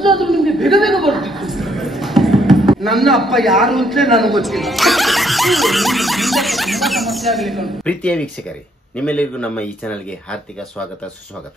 ಮೊದಲಾದ್ರೂ ನಿಮ್ಗೆ ಬೇಗ ಬೇಗ ಬರ್ತಿತ್ತು. ನನ್ನ ಅಪ್ಪ ಯಾರು ಅಂತಲೇ ನನಗೆ ಗೊತ್ತಿಲ್ಲ. ಸಮಸ್ಯೆ ಆಗಲಿಕ್ಕೆ ಉಂಟು. ಪ್ರೀತಿಯ ವೀಕ್ಷಕರೇ, ನಿಮ್ಮೆಲ್ಲರಿಗೂ ನಮ್ಮ ಈ ಚಾನೆಲ್ಗೆ ಹಾರ್ದಿಕ ಸ್ವಾಗತ ಸುಸ್ವಾಗತ.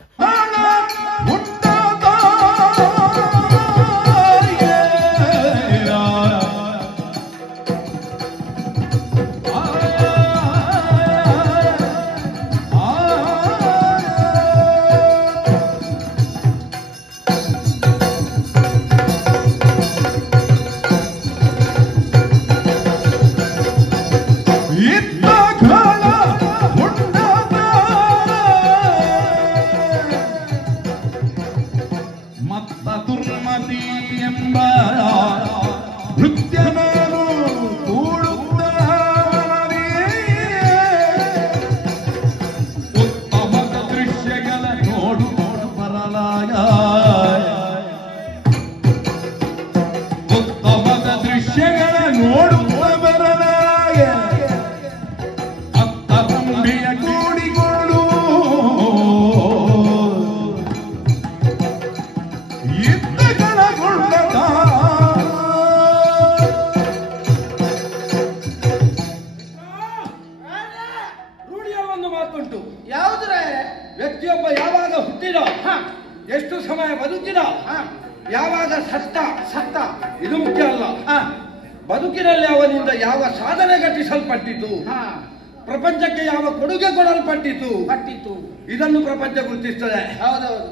ವ್ಯಕ್ತಿಯೊಬ್ಬ ಯಾವಾಗ ಹುಟ್ಟಿದ, ಎಷ್ಟು ಸಮಯ ಬದುಕಿದ, ಯಾವಾಗ ಸತ್ತ ಇದು ಮುಖ್ಯ ಅಲ್ಲ. ಬದುಕಿನಲ್ಲಿ ಅವನಿಂದ ಯಾವ ಸಾಧನೆ ಘಟಿಸಲ್ಪಟ್ಟಿತು, ಪ್ರಪಂಚಕ್ಕೆ ಯಾವ ಕೊಡುಗೆ ಕೊಡಲ್ಪಟ್ಟಿತು ಇದನ್ನು ಪ್ರಪಂಚ ಗುರುತಿಸುತ್ತದೆ. ಹೌದೌದು.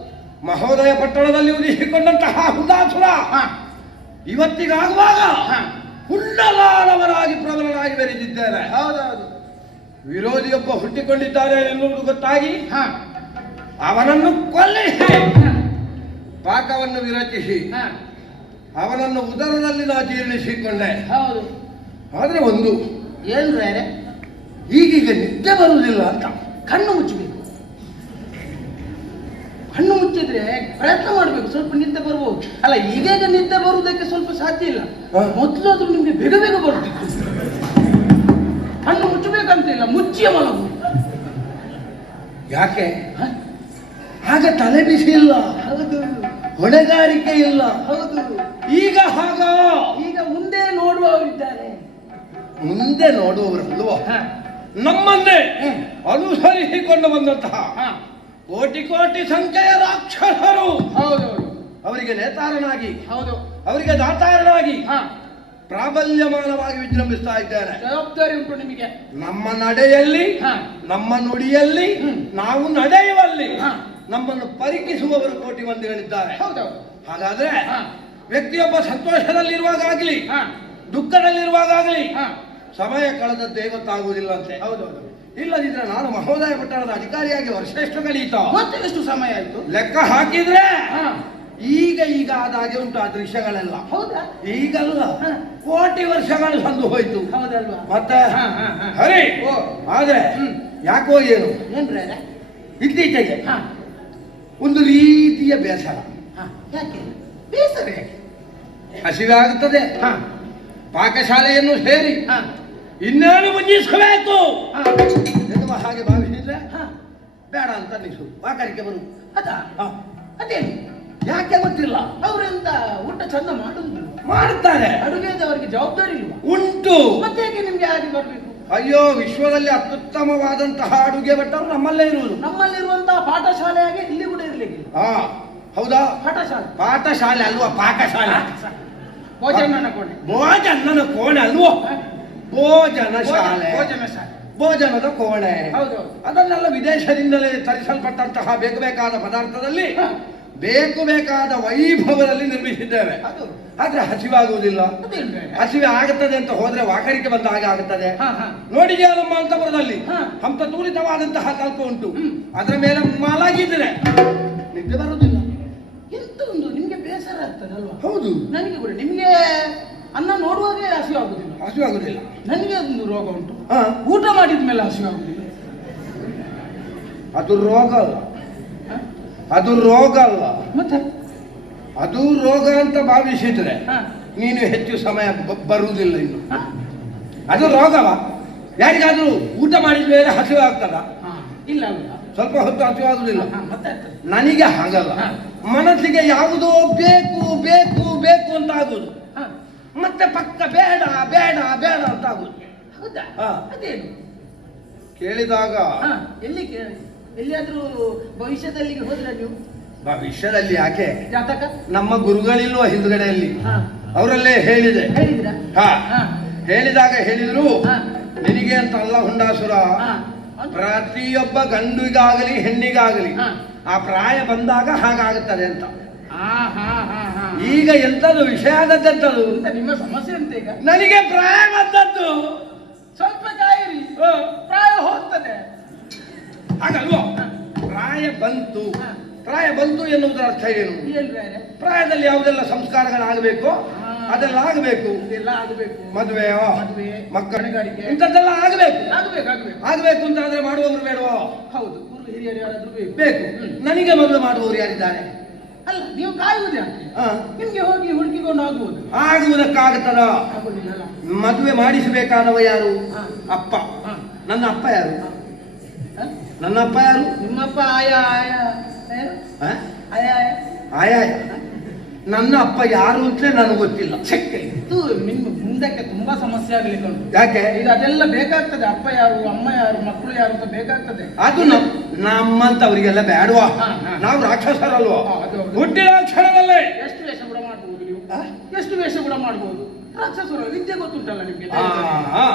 ಮಹೋದಯ ಪಟ್ಟಣದಲ್ಲಿ ಉದಿಸಿಕೊಂಡಂತಹ ಹುತಾಸುರ ಇವತ್ತಿಗಾಗುವಾಗ ಹುಣ್ಣಲಾರವರಾಗಿ ಪ್ರಬಲರಾಗಿ ಬೆರೆದಿದ್ದೇನೆ. ಹೌದೌದು. ವಿರೋಧಿಯೊಬ್ಬ ಹುಟ್ಟಿಕೊಂಡಿದ್ದಾರೆ ಎನ್ನುವುದು ಗೊತ್ತಾಗಿ ಅವನನ್ನು ಕೊಲ್ಲಿಸಿ ಪಾಕವನ್ನು ವಿರಚಿಸಿ ಅವನನ್ನು ಉದರದಲ್ಲಿ ನಾ ಜೀರ್ಣಿಸಿಕೊಂಡೆ. ಹೌದು. ಆದ್ರೆ ಒಂದು ಏನು ಬೇರೆ, ಈಗೀಗ ನಿದ್ದೆ ಬರುವುದಿಲ್ಲ ಅಂತ. ಕಣ್ಣು ಮುಚ್ಚಬೇಕು. ಕಣ್ಣು ಮುಚ್ಚಿದ್ರೆ ಪ್ರಯತ್ನ ಮಾಡಬೇಕು, ಸ್ವಲ್ಪ ನಿದ್ದೆ ಬರ್ಬೋದು. ಅಲ್ಲ, ಈಗೀಗ ನಿದ್ದೆ ಬರುವುದಕ್ಕೆ ಸ್ವಲ್ಪ ಸಾಧ್ಯ ಇಲ್ಲ. ಮೊದಲಾದ್ರೂ ನಿಮ್ಗೆ ಬೇಗ ಬೇಗ ಬರ್ತಿತ್ತು. ಕಣ್ಣು ಮುಚ್ಚಬೇಕಂತಿಲ್ಲ, ಮುಚ್ಚಿಯ ಮಲಗು. ಯಾಕೆ? ಆಗ ತಲೆ ಬಿಸಿ ಇಲ್ಲ, ಹೌದು. ಹೊಣೆಗಾರಿಕೆ ಇಲ್ಲ. ಹೌದು. ಈಗ ಈಗ ಮುಂದೆ ನೋಡುವವರಿದ್ದಾರೆ. ಮುಂದೆ ನೋಡುವವರಲ್ವ, ನಮ್ಮನ್ನೇ ಅನುಸರಿಸಿಕೊಂಡು ಬಂದಂತಹ ಕೋಟಿ ಕೋಟಿ ಸಂಖ್ಯೆಯ ರಾಕ್ಷಸರು. ಹೌದೌದು. ಅವರಿಗೆ ನೇತಾರನಾಗಿ, ಹೌದು, ಅವರಿಗೆ ದಾತಾರನಾಗಿ ಪ್ರಾಬಲ್ಯಮಾನವಾಗಿ ವಿಜೃಂಭಿಸ್ತಾ ಇದ್ದೇನೆ. ಜವಾಬ್ದಾರಿ ಉಂಟು ನಿಮಗೆ. ನಮ್ಮ ನಡೆಯಲ್ಲಿ, ನಮ್ಮ ನುಡಿಯಲ್ಲಿ, ನಾವು ನಡೆಯುವಲ್ಲಿ ನಮ್ಮನ್ನು ಪರೀಕ್ಷಿಸುವವರು ಕೋಟಿ ಮಂದಿಗಳಿದ್ದಾರೆ. ಹೌದೌದು. ಹಾಗಾದ್ರೆ ವ್ಯಕ್ತಿಯೊಬ್ಬ ಸಂತೋಷದಲ್ಲಿರುವಾಗಲಿ ದುಃಖದಲ್ಲಿರುವಾಗಲಿ ಸಮಯ ಕಳೆದದ್ದೇ ಗೊತ್ತಾಗುವುದಿಲ್ಲ ಅಂತೆ. ಹೌದೌದು. ಇಲ್ಲದಿದ್ರೆ ನಾನು ಮಹೋದಯ ಪಟ್ಟಣದ ಅಧಿಕಾರಿಯಾಗಿ ವರ್ಷ ಎಷ್ಟು ಕಳೀತ, ಮತ್ತೆ ಎಷ್ಟು ಸಮಯ ಆಯ್ತು ಲೆಕ್ಕ ಹಾಕಿದ್ರೆ ಈಗ ಆದಾಗೆ ಉಂಟು ಆ ದೃಶ್ಯಗಳೆಲ್ಲ. ಹೌದಾ? ಈಗಲ್ಲ, ಕೋಟಿ ವರ್ಷಗಳು ಸಂದು ಹೋಯ್ತು. ಹೌದಲ್ವಾ? ಮತ್ತೆ ಹರಿ ಆದ್ರೆ ಯಾಕೋ ಏನು ಏನ್ರೆ ಇತ್ತೀಚೆಗೆ ಒಂದು ರೀತಿಯ ಬೇಸರ. ಯಾಕೆ ಬೇಸರ? ಯಾಕೆ? ಹಸಿವೆ ಆಗುತ್ತದೆ. ಪಾಕಶಾಲೆಯನ್ನು ಸೇರಿ ಇನ್ನೇನು ಮುಂಜಿಸಬೇಕು ಎನ್ನುವ ಹಾಗೆ ಭಾವಿಸಿದ್ರೆ ಬೇಡ ಅಂತ ನಿಸು ವಾಕರಿಕೆ ಬರು. ಅದೇನು ಯಾಕೆ ಗೊತ್ತಿಲ್ಲ. ಅವರೆಂತ ಊಟ ಚಂದ ಮಾಡುದು ಮಾಡ್ತಾರೆ, ಅಡುಗೆದವರಿಗೆ ಜವಾಬ್ದಾರಿ ಇಲ್ವಾ? ಉಂಟು. ಮತ್ತೆ ಹೇಗೆ ನಿಮ್ಗೆ ಹಾಗೆ ಬರ್ಬೇಕು? ಅಯ್ಯೋ, ವಿಶ್ವದಲ್ಲಿ ಅತ್ಯುತ್ತಮವಾದಂತಹ ಅಡುಗೆ ಭಟ್ಟರು ನಮ್ಮಲ್ಲೇ ಇರುವುದು. ನಮ್ಮಲ್ಲಿರುವಂತಹ ಪಾಠಶಾಲೆಯಾಗಿ ಇಲ್ಲಿ ಕೂಡ ಇರ್ಲಿಕ್ಕೆ. ಹೌದಾ? ಪಾಠಶಾಲೆ ಅಲ್ವಾ, ಪಾಕಶಾಲೆ. ಭೋಜನನ ಕೋಣೆ. ಭೋಜನನ ಕೋಣೆ ಅಲ್ವೋ? ಭೋಜನ ಶಾಲೆ, ಭೋಜನದ ಕೋಣೆ. ಹೌದು. ಅದನ್ನೆಲ್ಲ ವಿದೇಶದಿಂದಲೇ ತರಿಸಲ್ಪಟ್ಟಂತಹ ಬೇಕಾದ ಪದಾರ್ಥದಲ್ಲಿ ಬೇಕಾದ ವೈಭವದಲ್ಲಿ ನಿರ್ಮಿಸಿದ್ದೇವೆ. ಆದ್ರೆ ಹಸಿವಾಗುವುದಿಲ್ಲ. ಹಸಿವೆ ಆಗುತ್ತದೆ ಅಂತ ಹೋದ್ರೆ ವಾಕರಿಕೆ ಬಂದ ಹಾಗೆ ಆಗುತ್ತದೆ. ನೋಡಿದ್ಯಾ ನಮ್ಮ ಅಂತಪುರದಲ್ಲಿ ಹಂತತೂರಿತವಾದಂತಹ ಕಲ್ಪ ಉಂಟು. ಅದರ ಮೇಲೆ ಮಲಗಿದ್ರೆ ನಿದ್ದೆ ಬರುವುದಿಲ್ಲ. ಎಂತ ಒಂದು ನಿಮ್ಗೆ ಬೇಸರ ಆಗ್ತದಲ್ವಾ? ಹೌದು, ನನಗೆ ಕೂಡ. ನಿಮ್ಗೆ ಅನ್ನ ನೋಡುವಾಗೆ ಹಸಿವಾಗುದಿಲ್ಲ. ನನಗೆ ಒಂದು ರೋಗ ಉಂಟು, ಊಟ ಮಾಡಿದ ಮೇಲೆ ಹಸಿವಾಗುದಿಲ್ಲ. ಅದು ರೋಗ ಅಲ್ಲ, ಅದು ರೋಗ ಅಲ್ಲ. ಮತ್ತೆ ಅದು ರೋಗ ಅಂತ ಭಾವಿಸಿದ್ರೆ ನೀನು ಹೆಚ್ಚು ಸಮಯ ಬರುವುದಿಲ್ಲ. ಇನ್ನು ಅದು ರೋಗವ? ಯಾರಿಗಾದ್ರೂ ಊಟ ಮಾಡಿದ ಮೇಲೆ ಹಸಿವು ಆಗ್ತದ? ಇಲ್ಲ, ಸ್ವಲ್ಪ ಹೊತ್ತು ಹಸಿವಾಗುದಿಲ್ಲ. ನನಗೆ ಹಾಗಲ್ಲ. ಮನಸ್ಸಿಗೆ ಯಾವುದೋ ಬೇಕು ಬೇಕು ಬೇಕು ಅಂತ ಆಗುದು, ಮತ್ತೆ ಪಕ್ಕ ಬೇಡ ಬೇಡ ಬೇಡ ಅಂತ ಆಗುದು. ಹೌದಾ? ಹಾ. ಅದೇನು ಕೇಳಿದಾಗ ಎಲ್ಲಿಯಾದ್ರೂ ಭವಿಷ್ಯದಲ್ಲಿ ಹೋದ್ರೆ ನೀವು ಭವಿಷ್ಯದಲ್ಲಿ ಯಾಕೆ, ಜಾತಕ ನಮ್ಮ ಗುರುಗಳಿಲ್ವ ಹಿಂದ್ಗಡೆಯಲ್ಲಿ, ಹಾ. ಅವರಲ್ಲೇ ಹೇಳಿದೆ. ಹೇಳಿದ್ರಾ? ಹಾ, ಹಾ. ಹೇಳಿದಾಗ ಹೇಳಿದ್ರು, ಹಾ. ನಿನಗೆ ಅಂತ ಅಲ್ಲ ಹುಂಡಾಸುರ, ಹಾ. ಪ್ರತಿಯೊಬ್ಬ ಗಂಡಿಗಾಗಲಿ ಹೆಣ್ಣಿಗಾಗಲಿ ಹಾ. ಆ ಪ್ರಾಯ ಬಂದಾಗ ಹಾಗಾಗುತ್ತದೆ ಅಂತ. ಹಾ, ಹಾ, ಹಾ, ಹಾ. ಈಗ ಎಂತದು ವಿಷಯ ಆದದ್ದೆಂತದು, ಎಂತ ನಿಮ್ಮ ಸಮಸ್ಯೆ ಅಂತ ಈಗ? ನನಗೆ ಪ್ರಾಯ ಬಂದದ್ದು. ಸ್ವಲ್ಪ ಕಾಯಿರಿ, ಪ್ರಾಯ ಹೋಗ್ತದೆ. ಹಾಗಲ್ವೋ? ಹಾ. ಪ್ರಾಯ ಬಂತು. ಹಾ. ಪ್ರಾಯ ಬಂತು ಎನ್ನುವುದರ ಅರ್ಥ ಏನು? ಏನ್ರೆ? ಪ್ರಾಯದಲ್ಲಿ ಯಾವುದೆಲ್ಲ ಸಂಸ್ಕಾರಗಳಾಗಬೇಕು ಹಾ. ಅದೆಲ್ಲ ಆಗಬೇಕು. ಇದೆಲ್ಲ ಆಗಬೇಕು. ಮದುವೆಯೋ ಮದುವೆ, ಮಕ್ಕಳ ಹೊಣೆಗಾರಿಕೆ ಇಂಥದ್ದೆಲ್ಲ ಆಗಬೇಕು. ಆಗ್ಬೇಕು. ಆಗಬೇಕು ಅಂತ ಆದ್ರೆ ಮಾಡುವವರು ಬೇಡವೋ? ಹೌದು, ಗುರು ಹಿರಿಯರು ಯಾರಾದ್ರೂ ಬೇಕು. ಬೇಕು. ನನಗೆ ಮದುವೆ ಮಾಡುವವರು ಯಾರಿದ್ದಾರೆ? ಅಲ್ಲ, ನೀವು ಕಾಯುವುದು ಯಾಕೆ? ಹಾ. ನಿಮ್ಗೆ ಹೋಗಿ ಹುಡುಕಿಕೊಂಡು ಆಗ್ಬೋದು. ಆಗುವುದಕ್ಕಾಗುತ್ತದ? ಆಗೋದಿಲ್ಲ. ಮದುವೆ ಮಾಡಿಸಬೇಕಾದವ ಯಾರು? ಹಾ. ಅಪ್ಪ. ಹಾ. ನನ್ನ ಅಪ್ಪ ಯಾರು? ಹಾ? ನನ್ನ ಅಪ್ಪ ಯಾರು? ನಿಮ್ಮಪ್ಪ ಆಯ ಆಯ ಏನು? ಹಾ? ಆಯ ಆಯ ಆಯಾಯ. ನನ್ನ ಅಪ್ಪ ಯಾರು ಅಂತಲೇ ನನಗೆ ಗೊತ್ತಿಲ್ಲ. ಇದು ನಿಮ್ಮ ಮುಂದಕ್ಕೆ ತುಂಬಾ ಸಮಸ್ಯೆ ಆಗ್ಲಿಕ್ಕೆ ಉಂಟು. ಯಾಕೆ? ಈಗ ಅದೆಲ್ಲ ಬೇಕಾಗ್ತದೆ. ಅಪ್ಪ ಯಾರು, ಅಮ್ಮ ಯಾರು, ಮಕ್ಕಳು ಯಾರು ಅಂತ ಬೇಕಾಗ್ತದೆ. ಅದು ನಮ್ಮಂತವರಿಗೆಲ್ಲ ಬೇಡವಾ? ಹಾ, ಹಾ. ನಾವು ರಾಕ್ಷಸರಲ್ವಾ? ಹಾ, ಅದು ಹೌದು. ಹುಟ್ಟಿದ ಕ್ಷಣದಲ್ಲೇ ಎಷ್ಟು ವೇಷ ಕೂಡ ಮಾಡ್ಬೋದು ನೀವು? ಹಾ? ಎಷ್ಟು ವೇಷ ಕೂಡ ಮಾಡ್ಬೋದು. ರಾಕ್ಷಸರು ವಿದ್ಯೆ ಗೊತ್ತುಂಟಲ್ಲ ನಿಮ್ಗೆ. ಹಾ.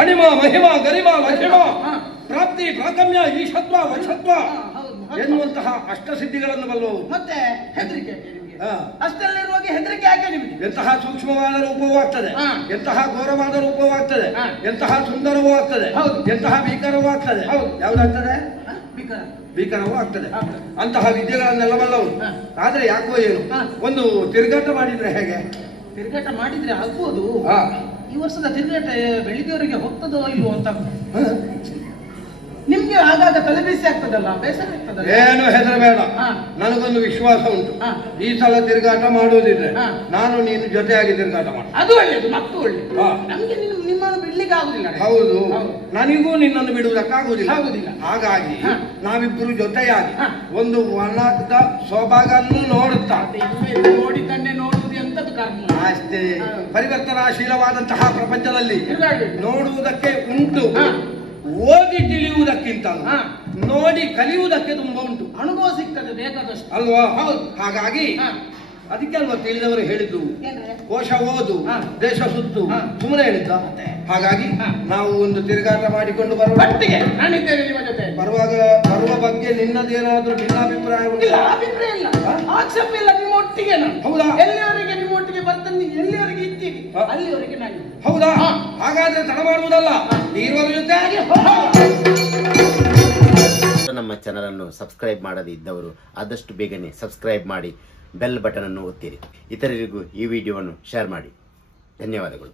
ಅಣಿಮ ಮಹಿಮ ಗರಿಮ ಲಕ್ಷಿಮ ಹಾ. ಪ್ರಾಪ್ತಿ ಪ್ರಾಥಮ್ಯ ಈಶತ್ವ ವಶತ್ವ ಹೌದು. ಎನ್ನುವಂತಹ ಅಷ್ಟಸಿದ್ಧಿಗಳನ್ನು ಬಲ್ಲವು. ಮತ್ತೆ ಹೆದರಿಕೆ ಯಾಕೆ ನಿಮ್ಗೆ? ಹಾ. ಅಷ್ಟಲ್ಲಿರುವಾಗ ಹೆದರಿಕೆ ಯಾಕೆ ನಿಮ್ಗೆ? ಎಂತಹ ಸೂಕ್ಷ್ಮವಾದ ರೂಪವೂ ಆಗ್ತದೆ, ಹಾ. ಎಂತಹ ಘೋರವಾದ ರೂಪವೂ ಆಗ್ತದೆ, ಹಾ. ಎಂತಹ ಸುಂದರವೂ ಆಗ್ತದೆ, ಹೌದು. ಎಂತಹ ಭೀಕರವೂ ಆಗ್ತದೆ. ಹೌದು. ಯಾವ್ದಾಗ್ತದೆ? ಹಾ? ಬಿಕರ. ಭೀಕರವೂ ಆಗ್ತದೆ. ಆಗ್ತದೆ. ಅಂತಹ ವಿದ್ಯೆಗಳನ್ನೆಲ್ಲ ಬಲ್ಲವು. ಹಾ. ಆದ್ರೆ ಯಾಕೋ ಏನು, ಹಾ. ಒಂದು ತಿರುಗಾಟ ಮಾಡಿದ್ರೆ ಹೇಗೆ? ತಿರುಗಾಟ ಮಾಡಿದ್ರೆ ಆಗ್ಬೋದು. ಹಾ. ಈ ವರ್ಷದ ತಿರುಗಾಟ ಬೆಳಿಗ್ಗೆವರೆಗೆ ಹೋಗ್ತದೋ ಇಲ್ವೋ ಅಂತ. ಹಾ. ನಿಮ್ಗೆ ಆಗಾಗ ತಲೆಬಿಸಿ ಆಗ್ತದಲ್ಲ, ಬೇಸರ ಆಗ್ತದಲ್ಲ. ಏನು ಹೆದರಬೇಡ, ಹಾ. ನನಗೊಂದು ವಿಶ್ವಾಸ ಉಂಟು. ಹಾ. ಈ ಸಲ ತಿರುಗಾಟ ಮಾಡುವುದಿದ್ರೆ ಹಾ. ನಾನು ನೀನು ಜೊತೆಯಾಗಿ ತಿರುಗಾಟ ಮಾಡ. ಅದು ಒಳ್ಳೇದು, ಮತ್ತು ಒಳ್ಳೇದು. ಹಾ. ನಮ್ಗೆ ನಿಮ್ಮನ್ನು ಬಿಡ್ಲಿಕ್ಕೆ ಆಗುದಿಲ್ಲ. ಹೌದು, ಹೌದು. ನನಗೂ ನಿನ್ನನ್ನು ಬಿಡುವುದಕ್ಕಾಗುವುದಿಲ್ಲ. ಆಗುದಿಲ್ಲ. ಹಾಗಾಗಿ ಹಾ. ನಾವಿಬ್ಬರು ಜೊತೆಯಾಗಿ ಹಾ. ಒಂದು ವನದ ಸೊಬಗನ್ನು ನೋಡುತ್ತಾ ಮತ್ತೆ ಇಲ್ಲೇ ನೋಡಿ ಕಣ್ಣೆ ನೋಡುವುದು ಎಂತದ್ದು ಕರ್ಮ. ಅಷ್ಟೇ. ಹಾ. ಪರಿವರ್ತನಾಶೀಲವಾದಂತಹ ಪ್ರಪಂಚದಲ್ಲಿ ತಿರುಗಾಡ್ಬೇಕು. ನೋಡುವುದಕ್ಕೆ ಉಂಟು, ಹಾ. ಓದಿ ತಿಳಿಯುವುದಕ್ಕಿಂತ ಹಾ. ನೋಡಿ ಕಲಿಯುವುದಕ್ಕೆ ತುಂಬಾ ಉಂಟು ಅನುಭವ ಸಿಗ್ತದೆ ಬೇಕಾದಷ್ಟು. ಅಲ್ವಾ? ಹೌದು. ಹಾಗಾಗಿ ಹಾ. ಅದಕ್ಕೆ ಅಲ್ವಾ ತಿಳಿದವರು ಹೇಳಿದ್ದು, ಏನ್ರೆ? ಕೋಶ ಓದು ಹಾ. ದೇಶ ಸುತ್ತು. ಹಾ. ಸುಮ್ಮನೆ ಹೇಳಿದ್ದ. ಹಾಗಾಗಿ ಹಾ. ನಾವು ಒಂದು ತಿರುಗಾಟ ಮಾಡಿಕೊಂಡು ಬರುವ ಒಟ್ಟಿಗೆ ನಾನಿದ್ದೇನೆ ನಿಮ್ಮ ಜೊತೆ. ಬರುವ ಬಗ್ಗೆ ನಿನ್ನದೇನಾದ್ರೂ ಭಿನ್ನಾಭಿಪ್ರಾಯ ಇಲ್ಲ, ಉಂಟಾ? ಅಭಿಪ್ರಾಯ ಇಲ್ಲ, ಹಾ? ಆಕ್ಷೇಪ ಇಲ್ಲ. ನಿಮ್ಮ ಒಟ್ಟಿಗೆ ನಾನು. ಹೌದಾ? ಎಲ್ಲಿವರೆಗೆ ನಿಮ್ಮ ಒಟ್ಟಿಗೆ ಬರ್ತೇನೆ, ಎಲ್ಲಿವರೆಗೆ ಇದ್ದೀವಿ ಹಾ. ಅಲ್ಲಿವರೆಗೆ ನಾನು. ಹೌದಾ? ಹಾ. ಹಾಗಾದ್ರೆ ತಡ ಮಾಡುವುದಲ್ಲ, ನೀರುವರ ಜೊತೆಯಾಗಿ ನಮ್ಮ ಚಾನಲ್ ಅನ್ನು ಸಬ್ಸ್ಕ್ರೈಬ್ ಮಾಡದೇ ಇದ್ದವರು ಆದಷ್ಟು ಬೇಗನೆ ಸಬ್ಸ್ಕ್ರೈಬ್ ಮಾಡಿ ಬೆಲ್ ಬಟನ್ ಅನ್ನು ಒತ್ತಿರಿ. ಇತರರಿಗೂ ಈ ವಿಡಿಯೋವನ್ನು ಶೇರ್ ಮಾಡಿ. ಧನ್ಯವಾದಗಳು.